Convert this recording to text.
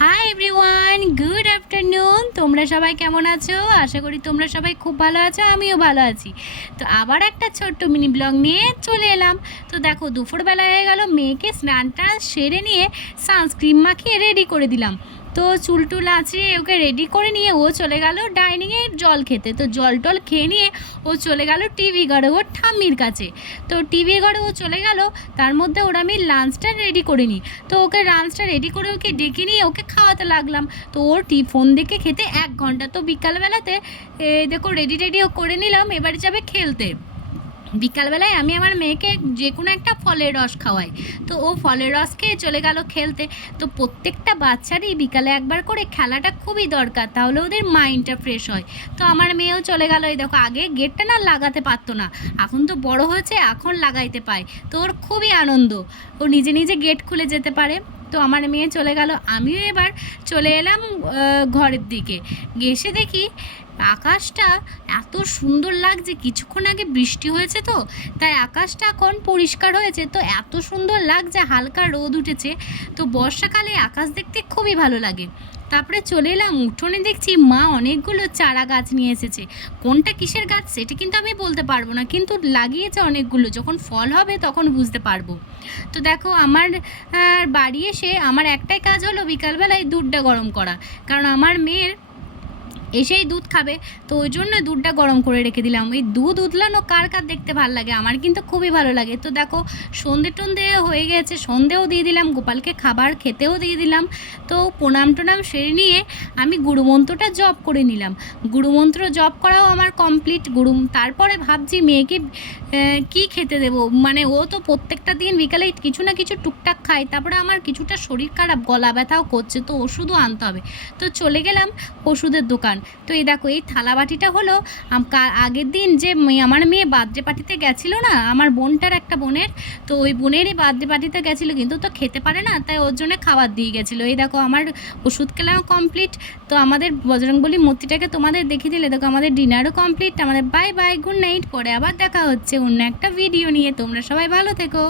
Hi everyone, good afternoon. তোমরা সবাই কেমন আছো? আশা করি তোমরা সবাই খুব ভালো আছো, আমিও ভালো আছি। তো আবার একটা ছোট্ট মিনি ব্লগ নিয়ে চলে এলাম। তো দেখো, দুপুরবেলা হয়ে গেল, মেয়েকে স্নান টান সেরে নিয়ে সানস্ক্রিন মাখিয়ে রেডি করে দিলাম। তো চুল টুল আঁচড়িয়ে ওকে রেডি করে নিয়ে ও চলে গেল ডাইনিংয়ে জল খেতে। তো জল টল খেয়ে নিয়ে ও চলে গেল টিভি ঘরে ওর ঠাম্মির কাছে। তো টিভি ঘরে ও চলে গেল, তার মধ্যে ওরা আমি লাঞ্চটা রেডি করে নিই। তো ওকে লাঞ্চটা রেডি করে ওকে ডেকে নিয়ে ওকে খাওয়াতে লাগলাম। তো ওর ফোন দেখে খেতে 1 ঘন্টা। তো বিকালবেলাতে দেখো রেডি টেডিও করে নিলাম, এবারে যাবে খেলতে। বিকালবেলায় আমি আমার মেয়েকে যে কোনো একটা ফলের রস খাওয়াই। তো ও ফলের রস খেয়ে চলে গেল খেলতে। তো প্রত্যেকটা বাচ্চারই বিকালে একবার করে খেলাটা খুবই দরকার, তাহলে ওদের মাইন্ডটা ফ্রেশ হয়। তো আমার মেয়েও চলে গেল। এই দেখো, আগে গেটটা না লাগাতে পারতো না, এখন তো বড় হয়েছে, এখন লাগাইতে পায়। তো ওর খুবই আনন্দ, ও নিজে নিজে গেট খুলে যেতে পারে। তো আমার মেয়ে চলে গেল, আমিও এবার চলে এলাম ঘরের দিকে। এসে দেখি আকাশটা এত সুন্দর লাগছে। কিছুক্ষণ আগে বৃষ্টি হয়েছে, তো তাই আকাশটা এখন পরিষ্কার হয়েছে, তো এত সুন্দর লাগছে, হালকা রোদ উঠেছে। তো বর্ষাকালে আকাশ দেখতে খুবই ভালো লাগে। তারপরে চলে এলাম উঠোনে, দেখছি মা অনেকগুলো চারা গাছ নিয়ে এসেছে। কোনটা কিসের গাছ সেটা কিন্তু আমি বলতে পারবো না, কিন্তু লাগিয়েছে অনেকগুলো, যখন ফল হবে তখন বুঝতে পারবো। তো দেখো, আমার বাড়ি এসে আমার একটাই কাজ হলো বিকালবেলায় দুধটা গরম করা, কারণ আমার মেয়ের এসেই দুধ খাবে। তো ওই জন্য দুধটা গরম করে রেখে দিলাম। এই দুধ উতলানো কার কার দেখতে ভালো লাগে, আমার কিন্তু খুবই ভালো লাগে। তো দেখো, সন্ধে টন্ধে হয়ে গেছে, সন্ধেও দিয়ে দিলাম, গোপালকে খাবার খেতেও দিয়ে দিলাম। তো প্রণাম টনাম সেরে নিয়ে আমি গুরুমন্ত্রটা জপ করে নিলাম। গুরুমন্ত্র জপ করাও আমার কমপ্লিট। তারপরে ভাবছি মেয়েকে কি খেতে দেবো। মানে ও তো প্রত্যেকটা দিন বিকালে কিছু না কিছু টুকটাক খায়, তারপরে আমার কিছুটা শরীর খারাপ, গলা ব্যথাও করছে, তো ওষুধও আনতে হবে। তো চলে গেলাম ওষুধের দোকান। তো এই দেখো, এই থালা বাটিটা হলো আগের দিন যে আমার মেয়ে বার্থডে পার্টিতে গেছিলো না, আমার বোনটার একটা বোনের, তো ওই বোনেরই বার্থডে পার্টিতে গেছিলো, কিন্তু তো খেতে পারে না, তাই ওর জন্য খাবার দিয়ে গেছিলো। এই দেখো, আমার ওষুধ খেলাও কমপ্লিট। তো আমাদের বজরংবলী মূর্তিটাকে তোমাদের দেখিয়ে দিলে, দেখো আমাদের ডিনারও কমপ্লিট। আমাদের বাই বাই, গুড নাইট। পরে আবার দেখা হচ্ছে অন্য একটা ভিডিও নিয়ে। তোমরা সবাই ভালো থেকো।